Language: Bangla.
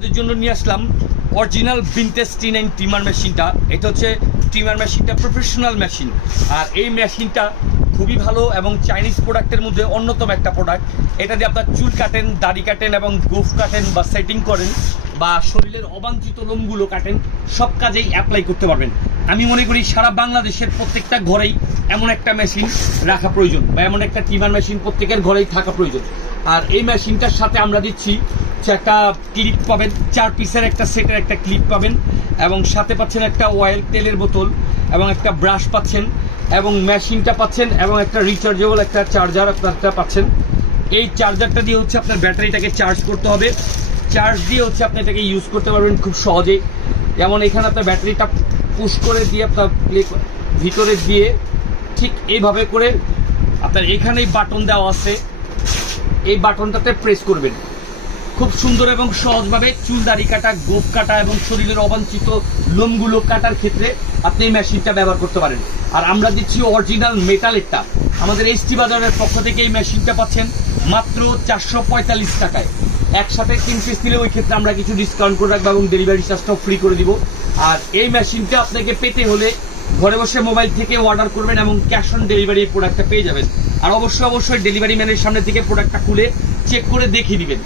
আপনাদের জন্য নিয়ে আসলাম অরিজিনাল ভিনটেজ T9 ট্রিমার মেশিনটা। এটা হচ্ছে ট্রিমার মেশিনটা, প্রফেশনাল মেশিন। আর এই মেশিনটা খুবই ভালো এবং চাইনিজ প্রোডাক্টের মধ্যে অন্যতম একটা প্রোডাক্ট। এটা দিয়ে আপনার চুল কাটেন, দাড়ি কাটেন এবং গোফ কাটেন বা সেটিং করেন বা শরীরের অবাঞ্ছিত লোমগুলো কাটেন, সব কাজেই অ্যাপ্লাই করতে পারবেন। আমি মনে করি সারা বাংলাদেশের প্রত্যেকটা ঘরেই এমন একটা মেশিন রাখা প্রয়োজন বা এমন একটা ট্রিমার মেশিন প্রত্যেকের ঘরেই থাকা প্রয়োজন। আর এই মেশিনটার সাথে আমরা দিচ্ছি একটা ক্লিপ পাবেন, 4 পিসের একটা সেটের একটা ক্লিপ পাবেন এবং সাথে পাচ্ছেন একটা অয়েল তেলের বোতল এবং একটা ব্রাশ পাচ্ছেন এবং মেশিনটা পাচ্ছেন এবং একটা রিচার্জেবল একটা চার্জার আপনারটা পাচ্ছেন। এই চার্জারটা দিয়ে হচ্ছে আপনার ব্যাটারিটাকে চার্জ করতে হবে। চার্জ দিয়ে হচ্ছে আপনি এটাকে ইউজ করতে পারবেন খুব সহজেই। যেমন এখানে আপনার ব্যাটারিটা পুশ করে দিয়ে আপনার ভিতরে দিয়ে ঠিক এইভাবে করে আপনার এখানেই বাটন দেওয়া আছে, এই বাটনটাতে প্রেস করবেন। খুব সুন্দর এবং সহজভাবে চুল দাড়ি কাটা, গোফ কাটা এবং শরীরের অবাঞ্ছিত লোমগুলো কাটার ক্ষেত্রে আপনি এই মেশিনটা ব্যবহার করতে পারেন। আর আমরা দিচ্ছি অরিজিনাল মেটালেরটা। আমাদের এসটি বাজারের পক্ষ থেকে এই মেশিনটা পাচ্ছেন মাত্র 445 টাকায়। একসাথে 3 পিস নিলে ওই ক্ষেত্রে আমরা কিছু ডিসকাউন্ট করে রাখবো এবং ডেলিভারি চার্জটাও ফ্রি করে দিব। আর এই মেশিনটা আপনাকে পেতে হলে ঘরে বসে মোবাইল থেকে অর্ডার করবেন এবং ক্যাশ অন ডেলিভারি প্রোডাক্টটা পেয়ে যাবেন। আর অবশ্যই ডেলিভারি ম্যানের সামনে থেকে প্রোডাক্টটা খুলে চেক করে দেখিয়ে দিবেন।